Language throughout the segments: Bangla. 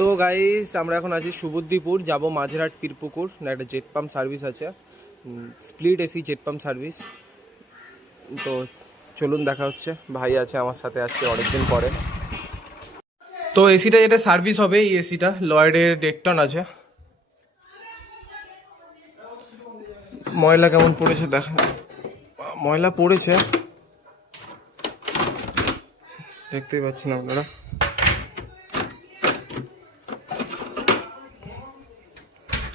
তো গাইস আমরা এখন আছি সুবুদ্দিপুর, যাব মাঝেরহাট পীরপুকুর। না একটা জেট পাম্প সার্ভিস আছে, split AC jet pump service. তো চলুন দেখা হচ্ছে, ভাই আছে আমার সাথে, আজকে অনেকদিন পরে। তো এসিটা যেটা সার্ভিস হবে, এই এসিটা লয়েডের 1.5 টন আছে। ময়লা কেমন পড়েছে দেখা, ময়লা পড়েছে দেখতেই পাচ্ছেন আপনারা।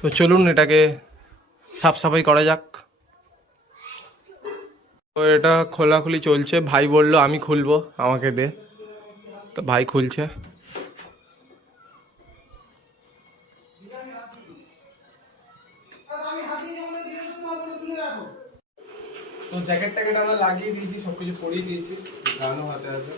তো চলুন এটাকে সাফ সাফাই করা যাক। তো এটা খোলাখুলি চলছে, ভাই বললো আমি খুলবো, আমাকে দে। তো ভাই খুলছে। তো জ্যাকেট ট্যাকেট আমরা লাগিয়ে দিয়েছি, সবকিছু পরিয়ে দিয়েছি, গানও হাতে আছে।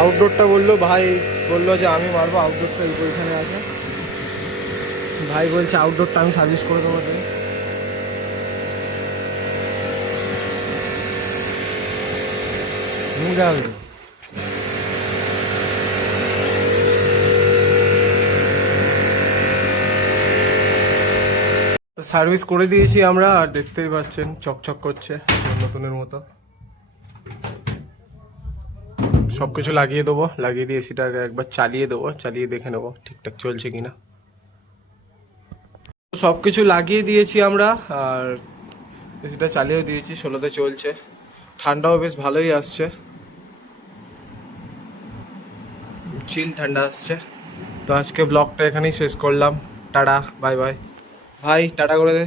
আউটডোরটা বললো ভাই, বললো যে আমি মারবো, আউটডোরটা এই পজিশনে আছে। ভাই বলছে আউটডোরটা আমি সার্ভিস করে দেবো। সার্ভিস করে দিয়েছি আমরা, আর দেখতেই পাচ্ছেন চকচক করছে নতুনের মতো। সবকিছু লাগিয়ে দেবো, লাগিয়ে দিয়ে এসিটাকে একবার চালিয়ে দেবো, চালিয়ে দেখে নেবো ঠিকঠাক চলছে কিনা। সবকিছু লাগিয়ে দিয়েছি আমরা, আর এসিটা চালিয়েও দিয়েছি, 16তে চলছে। ঠান্ডাও বেশ ভালোই আসছে, চিল ঠান্ডা আসছে। তো আজকে ব্লগটা এখানেই শেষ করলাম। Tata, bye bye. ভাই টাটা করে দে।